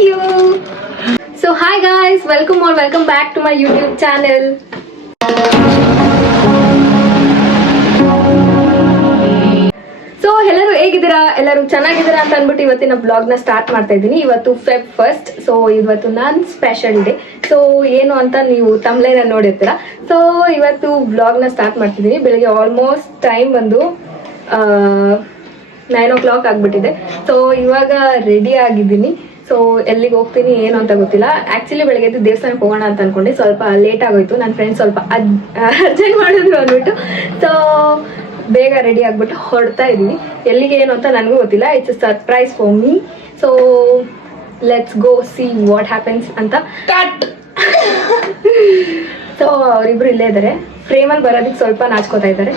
you. So hi guys, welcome back to my YouTube channel. So ಎಲ್ಲರೂ ಹೇಗಿದ್ದೀರಾ, ಎಲ್ಲರೂ ಚೆನ್ನಾಗಿದ್ದೀರಾ ಅಂತ ಅಂದ್ಬಿಟ್ಟು ಇವತ್ತಿನ ಬ್ಲಾಗ್ನ ಸ್ಟಾರ್ಟ್ ಮಾಡ್ತಾ ಇದ್ದೀನಿ. ಇವತ್ತು Feb 1st. ಸೊ ಇವತ್ತು ನನ್ನ ಸ್ಪೆಷಲ್ ಡೇ. ಸೊ ಏನು ಅಂತ ನೀವು ತಮ್ಲೈನ ನೋಡಿರ್ತೀರಾ. ಸೊ ಇವತ್ತು ಬ್ಲಾಗ್ನ ಸ್ಟಾರ್ಟ್ ಮಾಡ್ತಿದ್ದೀನಿ. ಬೆಳಿಗ್ಗೆ ಆಲ್ಮೋಸ್ಟ್ ಟೈಮ್ ಬಂದು 9 o'clock ಆಗ್ಬಿಟ್ಟಿದೆ. ಸೊ ಇವಾಗ ರೆಡಿ ಆಗಿದ್ದೀನಿ. ಸೊ ಎಲ್ಲಿಗೆ ಹೋಗ್ತೀನಿ ಏನು ಅಂತ ಗೊತ್ತಿಲ್ಲ. ಆಕ್ಚುಲಿ ಬೆಳಗ್ಗೆ ಎದ್ದು ದೇವಸ್ಥಾನಕ್ಕೆ ಹೋಗೋಣ ಅಂತ ಅನ್ಕೊಂಡೆ, ಸ್ವಲ್ಪ ಲೇಟ್ ಆಗೋಯ್ತು. ನನ್ನ ಫ್ರೆಂಡ್ಸ್ ಸ್ವಲ್ಪ ಅರ್ಜೆಂಟ್ ಮಾಡಿದ್ರು ಅಂದ್ಬಿಟ್ಟು ಸೊ ಬೇಗ ರೆಡಿ ಆಗ್ಬಿಟ್ಟು ಹೊರಡ್ತಾ ಇದ್ದೀನಿ. ಎಲ್ಲಿಗೆ ಏನು ಅಂತ ನನಗೂ ಗೊತ್ತಿಲ್ಲ. It's a surprise for me. So let's go see what happens ಅಂತ. ಸೊ ಅವರಿಬ್ರು ಇಲ್ಲೇ ಇದ್ದಾರೆ. ಫ್ರೇಮಲ್ಲಿ ಬರೋದಕ್ಕೆ ಸ್ವಲ್ಪ ನಾಚ್ಕೋತಾ ಇದ್ದಾರೆ.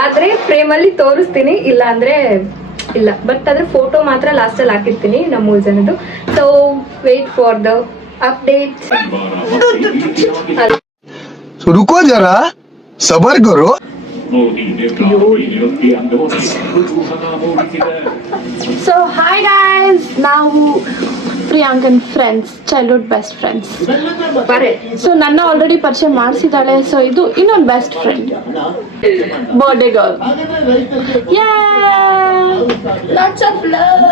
ಆದರೆ ಫ್ರೇಮಲ್ಲಿ ತೋರಿಸ್ತೀನಿ, ಇಲ್ಲ ಅಂದರೆ ಇಲ್ಲ. ಬಟ್ ಅದ್ರ ಫೋಟೋ ಮಾತ್ರ ಲಾಸ್ಟಲ್ಲಿ ಹಾಕಿರ್ತೀನಿ ನಮ್ಮ 3 ಜನದ್ದು. So wait for the update. रुको जरा सबर करो. So hi guys, ನಾವು ಪ್ರಿಯಾಂಕನ್ friends, childhood best friends. So ನನ್ನ ಆಲ್ರೆಡಿ ಪರಿಚಯ ಮಾಡಿಸಿದ್ದಾಳೆ. ಸೊ ಇದು ಇನ್ನೊಂದು best friend, birthday girl. Lots of love.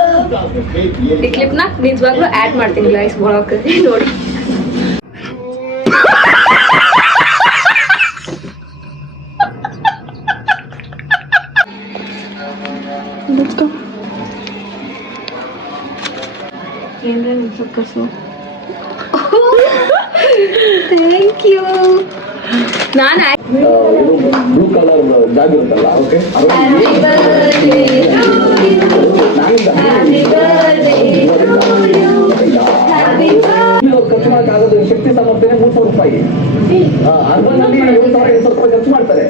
ಈ ಕ್ಲಿಪ್ನ ನಿಜವಾಗ್ಲೂ ಆ್ಯಡ್ ಮಾಡ್ತೀನಿ ಗೈಸ್ ಬ್ಲಾಗಲ್ಲಿ ನೋಡಿ. Let's go. Thank you. ನಾನು ಬ್ಲೂ ಕಲರ್ ಜಾಗ ಇರುತ್ತಲ್ಲ, ಓಕೆ, ಖರ್ಚು ಮಾಡೋಕ್ಕಾಗೋದು ಶಕ್ತಿ ಸಾಮರ್ಥ್ಯನೇ 3,000 ರೂಪಾಯಿ. ಅರ್ಬನ್ ಅಲ್ಲಿ 1,000-2,000 ರೂಪಾಯಿ ಖರ್ಚು ಮಾಡ್ತಾರೆ.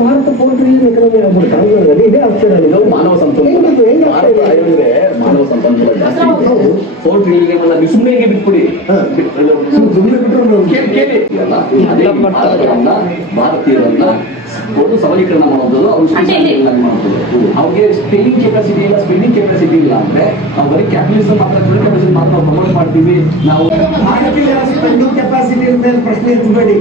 ಭಾರತ 4 ಟ್ರಿಲಿಯನ್ ಎಕಾನಮಿ ಕಾರಣಗಳಲ್ಲಿ ಇದೇ ಆಶ್ಚರ್ಯ. ಇದು ಮಾನವ ಸಂಪನ್ಮೂಲ. ಭಾರತ ಹೇಳಿದ್ರೆ ಮಾನವ ಸಂಪನ್ಮೂಲ ಜಾಸ್ತಿ. 4 ಟ್ರಿಲಿಯನ್ ಅಲ್ಲ, ನೀವು ಸುಮ್ಮನೆ ಬಿಟ್ಬಿಡಿ. ಸುಮ್ಮನೆ ಬಿಟ್ಟರು ಅದೇ ಭಾರತೀಯರನ್ನ ಒಂದು ಸಬಲೀಕರಣ ಮಾಡೋದು, ಅವ್ರಿಗೆ ಸ್ಪೆಲ್ಲಿಂಗ್ ಕೆಪಾಸಿಟಿ ಇಲ್ಲ, ಸ್ಪೆಲ್ಲಿಂಗ್ ಕೆಪಾಸಿಟಿ ಇಲ್ಲ ಅಂದ್ರೆ ನಾವು ಬರೀ ಕ್ಯಾಪಿಟಲಿಸಮ್ ಮಾತ್ರ ಪ್ರಮೋಟ್ ಮಾಡ್ತೀವಿ. ನಾವು ಭಾರತೀಯರ ಸ್ಪೆಂಡಿಂಗ್ ಕೆಪಾಸಿಟಿ ಮೇಲೆ ಪ್ರಶ್ನೆ ಎತ್ತಬೇಡಿ.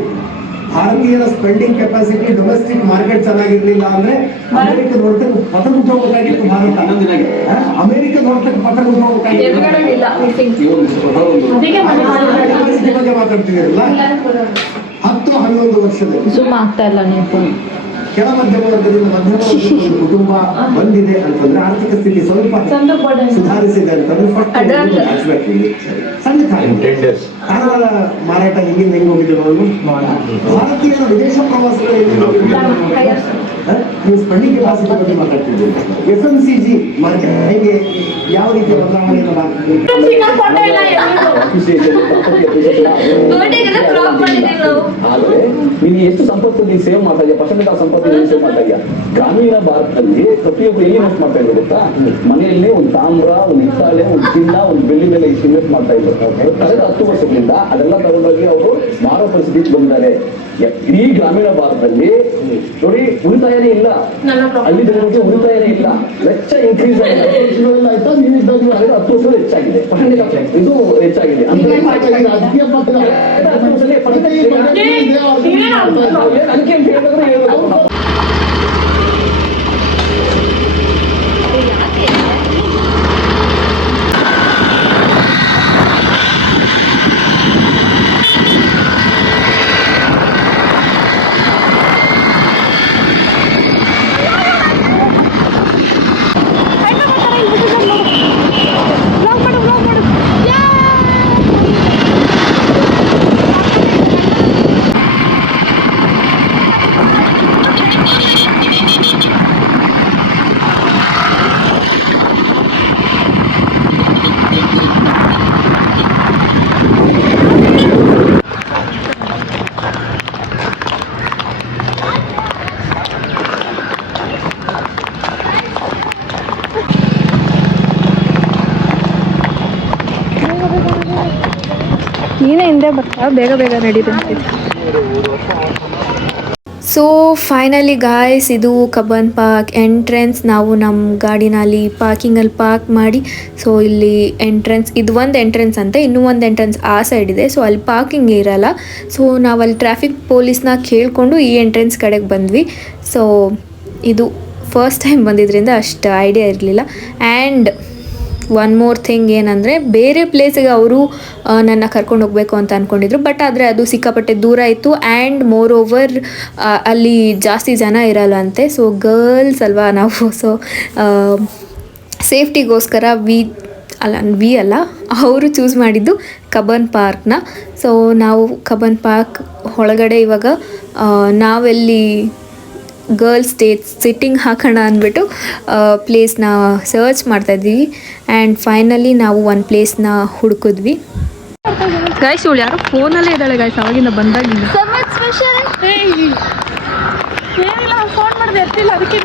ಭಾರತೀಯರ ಸ್ಪೆಂಡಿಂಗ್ ಕೆಪಾಸಿಟಿ, ಡೊಮೆಸ್ಟಿಕ್ ಮಾರ್ಕೆಟ್ ಚೆನ್ನಾಗಿರ್ಲಿಲ್ಲ ಅಂದ್ರೆ ಅಮೆರಿಕದ ಹೊರತಕ್ಕೆ ಪಥ ಮುಟ್ಟೋಗ್ಬೇಕಾಗಿತ್ತು ಭಾರತ. ಅಮೆರಿಕದ ಹೊರತಕ್ಕೆ ಪಥ ಮುಟ್ಟೋಗ್ಬೇಕಾಗಿತ್ತು. ಬಗ್ಗೆ ಮಾತಾಡ್ತಿದ್ದೀರಲ್ಲ, 10-11 ವರ್ಷದಲ್ಲಿ ಜೂಮ್ ಆಗ್ತಾ ಇಲ್ಲ ನೀವು. ಕೆಳ ಮಧ್ಯಮ ವರ್ಗದಿಂದ ಮಧ್ಯಮ ವರ್ಗದ ಕುಟುಂಬ ಬಂದಿದೆ ಅಂತಂದ್ರೆ ಆರ್ಥಿಕ ಸ್ಥಿತಿ ಸ್ವಲ್ಪ ಸುಧಾರಿಸಿದೆ ಅಂತಂದ್ರೆ ಸಣ್ಣ ಕಾರವಾರ ಮಾರಾಟ ಹಿಂಗಿಂದ ಹೆಂಗ್ ಹೋಗಿದ್ರು. ಭಾರತೀಯರ ವಿದೇಶ ಪ್ರವಾಸಗಳು ನೀವು ಸ್ಪೆಂಡಿಂಗ್ ಕೆಪಾಸಿಟಿ ಬಗ್ಗೆ ಮಾತಾಡ್ತಿದ್ದೀರಿ. FMCG ಮಾರ್ಕೆಟ್ ಹೇಗೆ, ಯಾವ ರೀತಿಯ ಬದಲಾವಣೆಯನ್ನು ಆದ್ರೆ ನೀನು ಎಷ್ಟು ಸಂಪತ್ತು ನೀನು ಸೇವ್ ಮಾಡ್ತಾ ಇದೆಯಾ, ಪರ್ಸೆಂಟ್ ಆಫ್ ಸಂಪತ್ತು ಸೇವ್ ಮಾಡ್ತಾ ಇದೆಯಾ. ಗ್ರಾಮೀಣ ಭಾರತದಲ್ಲಿ ಪ್ರತಿಯೊಬ್ಬರು ಏನು ಇನ್ವೆಸ್ಟ್ ಮಾಡ್ತಾ ಇದ್ದಾರೆ ಗೊತ್ತಾ? ಮನೆಯಲ್ಲಿ ಒಂದು ತಾಮ್ರ, ಒಂದು ಹಿತ್ತಾಳೆ, ಒಂದು ಚಿನ್ನ, ಒಂದು ಬೆಳ್ಳಿ ಮೇಲೆ ಇಷ್ಟು ಇನ್ವೆಸ್ಟ್ ಮಾಡ್ತಾ ಇದ್ದಾರೆ. ಕಳೆದ 10 ವರ್ಷಗಳಿಂದ ಅದೆಲ್ಲ ತಗೊಂಡೋಗಿ ಅವರು ಮಾರೋ ಪರಿಸ್ಥಿತಿ ಬಂದಿದ್ದಾರೆ. ಇಡೀ ಗ್ರಾಮೀಣ ಭಾರತದಲ್ಲಿ ನೋಡಿ ಉಳಿತಾಯನೇ ಇಲ್ಲ. ಅಲ್ಲಿ ಜನರಿಗೆ ಉಳಿತಾಯನೇ ಇಲ್ಲ. ವೆಚ್ಚ ಇನ್ಕ್ರೀಸ್ ಆಗಿದೆ. 10 ವರ್ಷದಲ್ಲಿ ಹೆಚ್ಚಾಗಿದೆ. ಇದು ಹೆಚ್ಚಾಗಿದೆ. ಅದಕ್ಕೆ ಅಂತ ಹೇಳಿದ್ರೆ ನೀನೇ ಹಿಂದೆ ಬರ್ತಾ ಬೇಗ ಬೇಗ ರೆಡಿ ಬಂದಿದ್ದೆ. ಸೊ ಫೈನಲಿ ಗಾಯ್ಸ್ ಇದು ಕಬ್ಬನ್ ಪಾರ್ಕ್ ಎಂಟ್ರೆನ್ಸ್. ನಾವು ನಮ್ಮ ಗಾಡಿನಲ್ಲಿ ಪಾರ್ಕಿಂಗಲ್ಲಿ ಪಾರ್ಕ್ ಮಾಡಿ, ಸೊ ಇಲ್ಲಿ ಎಂಟ್ರೆನ್ಸ್, ಇದು ಒಂದು ಎಂಟ್ರೆನ್ಸ್ ಅಂತೆ, ಇನ್ನೂ ಒಂದು ಎಂಟ್ರೆನ್ಸ್ ಆ ಸೈಡ್ ಇದೆ. ಸೊ ಅಲ್ಲಿ ಪಾರ್ಕಿಂಗ್ ಇರಲ್ಲ. ಸೊ ನಾವಲ್ಲಿ ಟ್ರಾಫಿಕ್ ಪೊಲೀಸ್ನ ಕೇಳಿಕೊಂಡು ಈ ಎಂಟ್ರೆನ್ಸ್ ಕಡೆಗೆ ಬಂದ್ವಿ. ಸೊ ಇದು ಫಸ್ಟ್ ಟೈಮ್ ಬಂದಿದ್ದರಿಂದ ಅಷ್ಟು ಐಡಿಯಾ ಇರಲಿಲ್ಲ. ಆ್ಯಂಡ್ ಒನ್ ಮೋರ್ ಥಿಂಗ್ ಏನಂದರೆ, ಬೇರೆ ಪ್ಲೇಸಿಗೆ ಅವರು ನನ್ನ ಕರ್ಕೊಂಡು ಹೋಗಬೇಕು ಅಂತ ಅಂದ್ಕೊಂಡಿದ್ರು, ಬಟ್ ಆದರೆ ಅದು ಸಿಕ್ಕಾಪಟ್ಟೆ ದೂರ ಇತ್ತು. ಆ್ಯಂಡ್ ಮೋರ್ ಓವರ್ ಅಲ್ಲಿ ಜಾಸ್ತಿ ಜನ ಇರಲ್ಲ ಅಂತೆ. ಸೊ ಗರ್ಲ್ಸ್ ಅಲ್ವಾ ನಾವು, ಸೊ ಸೇಫ್ಟಿಗೋಸ್ಕರ ವಿ ಅಲ್ಲ ಅವರು ಚೂಸ್ ಮಾಡಿದ್ದು ಕಬ್ಬನ್ ಪಾರ್ಕ್ನ. ಸೊ ನಾವು ಕಬ್ಬನ್ ಪಾರ್ಕ್ ಒಳಗಡೆ ಇವಾಗ ನಾವೆಲ್ಲಿ ಗರ್ಲ್ಸ್ ಸಿಟ್ಟಿಂಗ್ ಹಾಕೋಣ ಅಂದ್ಬಿಟ್ಟು ಪ್ಲೇಸ್ನ ಸರ್ಚ್ ಮಾಡ್ತಾಯಿದ್ವಿ. ಆ್ಯಂಡ್ ಫೈನಲಿ ನಾವು ಒಂದು ಪ್ಲೇಸ್ನ ಹುಡುಕಿದ್ವಿ. ಗೈಸ್ ಇವಳು ಯಾರೋ ಫೋನಲ್ಲೇ ಇದ್ದಾಳೆ ಗೈಸ್, ಅವಾಗಿಂದ ಬಂದಾಗಿಂದ. ಫೋನ್ ಮಾಡಿದೆ ಎತ್ತಿಲ್ಲ, ಅದಕ್ಕೆ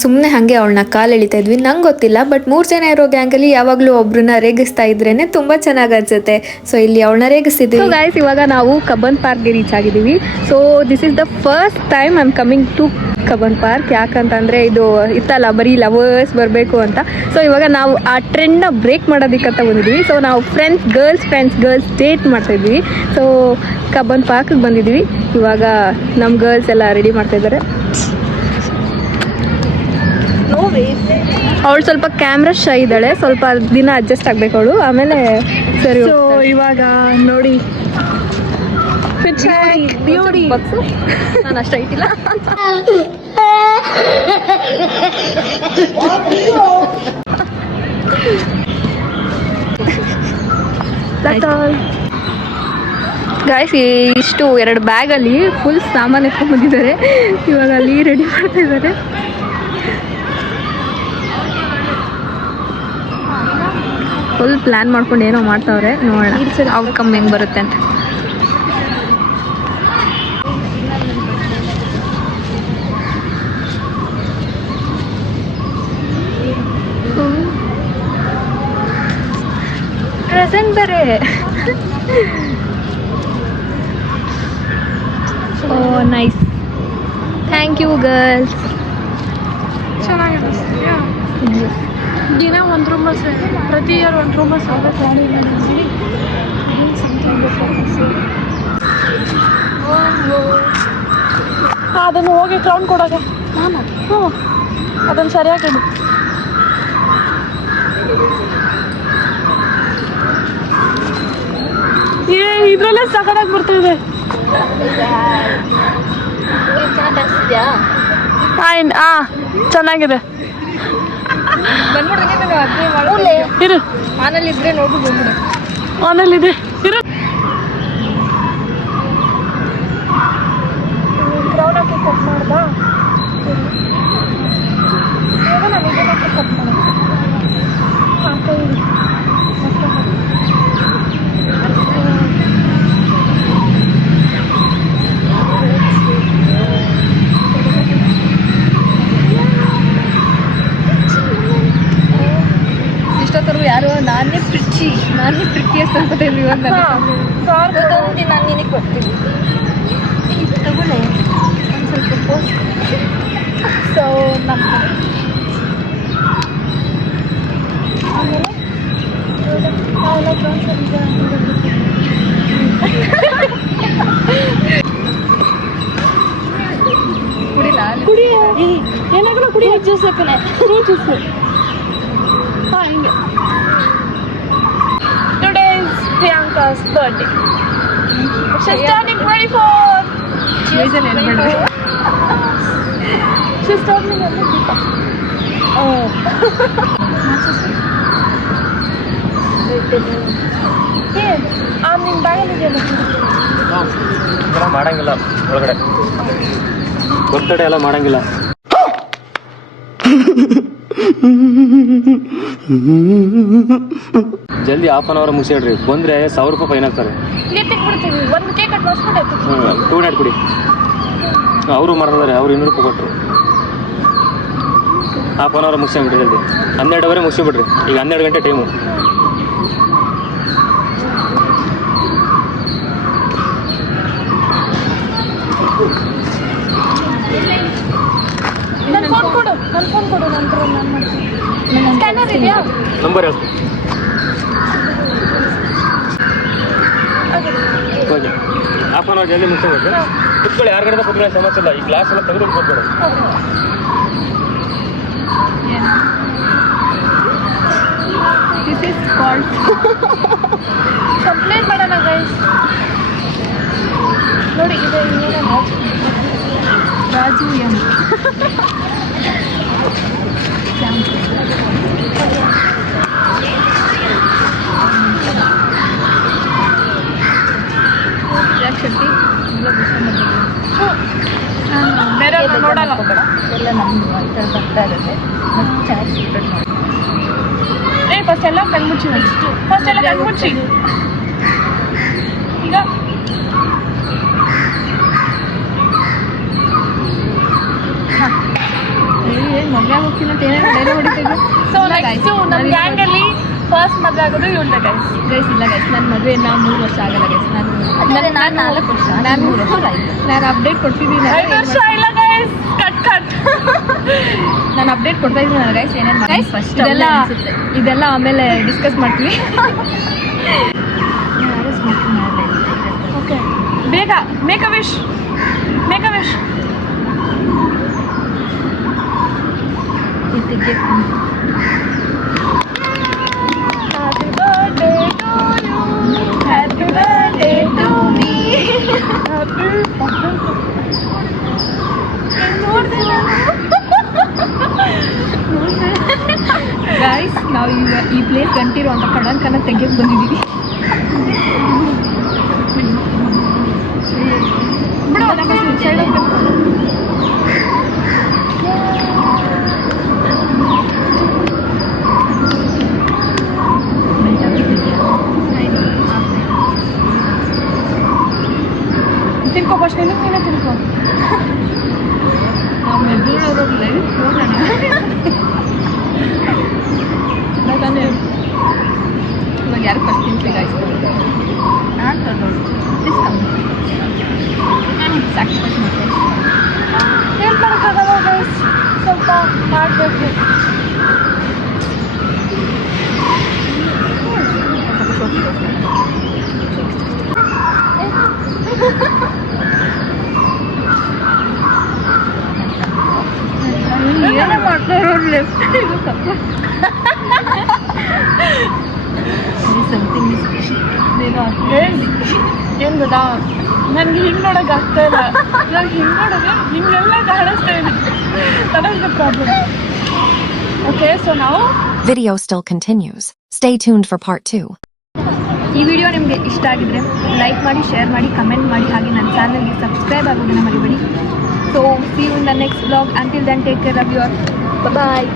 ಸುಮ್ಮನೆ ಹಾಗೆ ಅವಳನ್ನ ಕಾಲು ಎಳಿತಾ ಇದ್ವಿ. ನಂಗೆ ಗೊತ್ತಿಲ್ಲ, ಬಟ್ 3 ಜನ ಇರೋ ಗ್ಯಾಂಗಲ್ಲಿ ಯಾವಾಗಲೂ ಒಬ್ರನ್ನ ರೇಗಿಸ್ತಾ ಇದ್ರೇ ತುಂಬ ಚೆನ್ನಾಗಿ ಅನ್ಸುತ್ತೆ. ಸೊ ಇಲ್ಲಿ ಅವಳನ್ನ ರೇಗಿಸ್ತಿದ್ವಿ. ಸೊ ಗೈಸ್ ಇವಾಗ ನಾವು ಕಬ್ಬನ್ ಪಾರ್ಕ್ಗೆ ರೀಚ್ ಆಗಿದ್ದೀವಿ. So this is the first time I am coming to Cubbon park. ಯಾಕಂತಂದರೆ ಇದು ಇತ್ತಲ್ಲ ಬರೀ ಲವರ್ಸ್ ಬರಬೇಕು ಅಂತ. ಸೊ ಇವಾಗ ನಾವು ಆ ಟ್ರೆಂಡ್ನ ಬ್ರೇಕ್ ಮಾಡೋದಕ್ಕಂತ ಬಂದಿದ್ದೀವಿ. ಸೊ ನಾವು ಗರ್ಲ್ಸ್ ಡೇಟ್ ಮಾಡ್ತಾಯಿದ್ವಿ. ಸೊ ಕಬ್ಬನ್ ಪಾರ್ಕ್ಗೆ ಬಂದಿದ್ದೀವಿ. ಇವಾಗ ನಮ್ಮ ಗರ್ಲ್ಸ್ ಎಲ್ಲ ರೆಡಿ ಮಾಡ್ತಾಯಿದ್ದಾರೆ. ಅವಳು ಸ್ವಲ್ಪ ಕ್ಯಾಮ್ರಾ ಶೈ ಇದ್ದಾಳೆ, ಸ್ವಲ್ಪ ದಿನ ಅಡ್ಜಸ್ಟ್ ಆಗಬೇಕು ಅವಳು, ಆಮೇಲೆ ಸರಿ. ಸೊ ಇವಾಗ ನೋಡಿ ನಾನು ಅಷ್ಟು ಐತಿಲ್ಲ. ಗಾಯ್ಸ್ ಇಷ್ಟು 2 ಬ್ಯಾಗಲ್ಲಿ ಫುಲ್ ಸಾಮಾನು ಎತ್ಕೊಂಡು ಬಂದಿದ್ದಾರೆ. ಇವಾಗ ಅಲ್ಲಿ ರೆಡಿ ಮಾಡ್ತಾ ಇದ್ದಾರೆ. ಫುಲ್ ಪ್ಲ್ಯಾನ್ ಮಾಡ್ಕೊಂಡು ಏನೋ ಮಾಡ್ತಾವ್ರೆ, ನೋಡೋಣ ಔಟ್ಕಮ್ ಹೆಂಗೆ ಬರುತ್ತೆ ಅಂತ. ಪ್ರೆಸೆಂಟ್ ಬೇರೆ. ಓ ನೈಸ್, ಥ್ಯಾಂಕ್ ಯು ಗರ್ಲ್ಸ್. ಚೆನ್ನಾಗಿದೆ. ದಿನ ಒಂದು ರೂಮ್ ಬಸ್, ಪ್ರತಿ ಇಯರ್ ಒಂದು ರೂಮ್ ಬಸ್ ಅದನ್ನು ಹೋಗಿ ಕ್ರೌನ್ ಕೊಡೋಕೆ ನಾನು. ಹ್ಞೂ ಅದನ್ನು ಸರಿಯಾಗಿ ಇದರಲ್ಲೇ ಸಕಲಾಗಿ ಬರ್ತಿದೆ. ಚೆನ್ನಾಗಿದೆ. ಇರು ಆನಲ್ಲಿದ್ರೆ ನೋಡು, ಬಂದ್ಬಿಡು. ಆನಲ್ಲಿದೆ ಇರು. ಕ್ರೌನ್ ಹಾಕಿ ಕಟ್ ಮಾಡ್ದಾ? ಕಟ್ ಮಾಡ ಇಷ್ಟೊತ್ತರು ಯಾರು ನಾನೇ ಪ್ರಿಟಿಯಸ್ಟ್ ಅನ್ಕೋತೀವಿ. ಇವಾಗ ನಾನು ನಿನಗೆ ಕೊಡ್ತೀನಿ, ತಗೊಳ್ಳೆ ಒಂದು ಸ್ವಲ್ಪ ಪೋಸ್ಟ್. ಸೊ ನಮ್ಮ ಕುಡಿ ಏನಾಗಲ್ಲ, ಕುಡಿ ಜ್ಯೂಸ್ ಹಾಕನೆ, ಜ್ಯೂಸ್. ಹಾಂ ಹಿಂಗೆ. Today is Priyanka's birthday. She's turning 24. She's turning 24. Oh. ನಿನ್ನ ಬ್ಯಾಗಲ್ಲಿದೆಯಲ್ಲ ಮಾಡಂಗಿಲ್ಲ ಒಳಗಡೆ, ಬರ್ತಡೇ ಎಲ್ಲ ಮಾಡಂಗಿಲ್ಲ. ಜಲ್ದಿ ಹಾಫ್ ಅನ್ ಅವರ್ ಮುಗಿಸಿಡ್ರಿ, ಬಂದ್ರೆ 1000 ರೂಪಾಯಿ ಫೈನ್ ಹಾಕ್ತಾರೆ. ಬಿಡ್ತೀವಿ. ಒಂದು ಕೇಕ್ ಕಟ್ ಮಾಡಿಸ್ಬಿಟ್ಟು 2 ನೈಟ್ ಕೊಡಿ. ಅವರು ಮಾಡ್ತಾರೆ, ಅವ್ರು 200 ರೂಪಾಯಿ ಕೊಟ್ಟರು. ಹಾಫ್ ಅನ್ ಅವರ್ ಮುಗಿಸ್ಬಿಡ್ರಿ ಜಲ್ದಿ. 12 ಮುಗಿಸ್ಬಿಡ್ರಿ. ಈಗ 12 ಗಂಟೆ ಟೈಮು. ನನ್ನ ಫೋನ್ ಕೊಡು, ನಂತರ ನಾನು ಮಾಡ್ತೀನಿ. ಸ್ಕ್ಯಾನರ್ ಇದೆಯಾ? ನಂಬರ್ ಯಾವುದು? ಓಕೆ, ಹಾಫ್ ಆನ್ ಅವರ್ ಜಲ್ದಿ ಮುಗಿಸ್ಬೋದು. ಕುತ್ಕೊಳ್ಳಿ, ಯಾರ್ಗಡೆ ಕುತ್ಕೊಳ್ಳಿ, ಸಮಸ್ಯೆ ಇಲ್ಲ. ಈ ಗ್ಲಾಸ್ ಎಲ್ಲ ತೆಗೆದು ಕೊಟ್ಬಿಡು. ದಿಸ್ ಇಸ್ ಕಾಲ್ಡ್ ಕಂಪ್ಲೇಂಟ್ ಮಾಡೋಣ ಗೈಸ್. ನೋಡಿ ಇದು ಇನ್ನೇನೋ ರಾಜು ಎಂ. ಶಕ್ತಿ ಬೇರೆ ನೋಡಲ್ಲ. ಎಲ್ಲ ನಮ್ದು ಬರ್ತಾ ಇರುತ್ತೆ. ಫಸ್ಟ್ ಎಲ್ಲ ಕಣ್ಮುಚ್ಚಿ, ಫಸ್ಟ್ ಎಲ್ಲ ಕಣ್ಮುಚ್ಚಿ. ಈಗ ಮದುವೆ ಹೋಗ್ತೀನಿ ಅಂತ ಏನೇನು ಡೈಲಾಗ್ ಹೊಡಿತಿದ್ರು. ಸೊ ನೆಕ್ಸ್ಟ್ ನಮ್ಮ ಗ್ಯಾಂಗಲ್ಲಿ ಫಸ್ಟ್ ಮದುವೆ ಆಗೋದು ಇವಳ್ದೆ ಗೈಸ್. ಗೈಸ್ ಇಲ್ಲ ಗೈಸ್, ನನ್ನ ಮದುವೆ 3 ವರ್ಷ ಆಗಲ್ಲ ಗೈಸ್. ನಾನು 4 ವರ್ಷ, ನಾನು 3 ವರ್ಷ ಆಯಿತು. ನಾನು ಅಪ್ಡೇಟ್ ಕೊಡ್ತಿದ್ದೀನಿ. 5 ವರ್ಷ ಇಲ್ಲ ಗೈಸ್, ಕಟ್ ನಾನು ಅಪ್ಡೇಟ್ ಕೊಡ್ತಾ ಇದ್ದೀನಿ ನಾನು ಗೈಸ್. ಏನೇನು ಗೈಸ್ ಫಸ್ಟ್ ಇದೆಲ್ಲ ಆಮೇಲೆ ಡಿಸ್ಕಸ್ ಮಾಡ್ತೀವಿ. ಓಕೆ, ಬೇಗ make a wish. Happy birthday to you, happy birthday to me, happy guys, ನಾವು ಈ ಪ್ಲೇಸ್ ಗಂಟಿರೋ ಅಂತ ಕಣಕನ ತೆಗಿಯಕ್ಕೆ ಬಂದಿದ್ದೀವಿ. ಬಿಡು, ನಮ್ಮ ಸೈಡ್ ತಿನ್ಕೋ. ಫಸ್ಟ್ ನೀನೇ ತಿನ್ಕೋ. ನಾವು ಮೆದುಳೋರೋಗ್ಲೇ ನೋಡೋಣ. ಇವಾಗ ಯಾರು ಫಸ್ಟ್ ತಿನ್ಸಿ ಗೈಸ್? ನಾನು ತಗೊಂಡು ಸ್ಯಾಕ್ರಿಫೈಸ್ ಮಾಡ್ತೀನಿ. ಏನು ಮಾಡೋಕ್ಕಾಗಲ್ಲ ಗೈಸ್, ಸ್ವಲ್ಪ ಮಾಡಬೇಕು. ಏನೇ ಮಾಡ್ತಾರೋ ಲೆಫ್ಟ್ ಸಮಥಿಂಗ್ ಇಸ್ ಫಿಶಿ. ನೀನು ಹೇಳಿ ಏನು ಗೊತ್ತಾ, ನನಗೆ ಹಿಂಗೆ ನೋಡೋಕೆ ಆಗ್ತಾ ಇಲ್ಲ. ನನಗೆ ಹಿಂಗೆ ನೋಡೋದು ಹಿಂಗೆಲ್ಲ ಕಾಣಿಸ್ತಾ ಇದೆ. That is the problem. Okay, so ನಾವು Video still continues. Stay tuned for part 2. ಈ ವಿಡಿಯೋ ನಿಮಗೆ ಇಷ್ಟ ಆಗಿದ್ರೆ ಲೈಕ್ ಮಾಡಿ, ಶೇರ್ ಮಾಡಿ, ಕಮೆಂಟ್ ಮಾಡಿ, ಹಾಗೆ ನನ್ನ ಚಾನಲ್ಗೆ ಸಬ್ಸ್ಕ್ರೈಬ್ ಆಗೋದನ್ನು ಮರಿಬೇಡಿ. So see you in the next blog. Until then take care of your. Bye.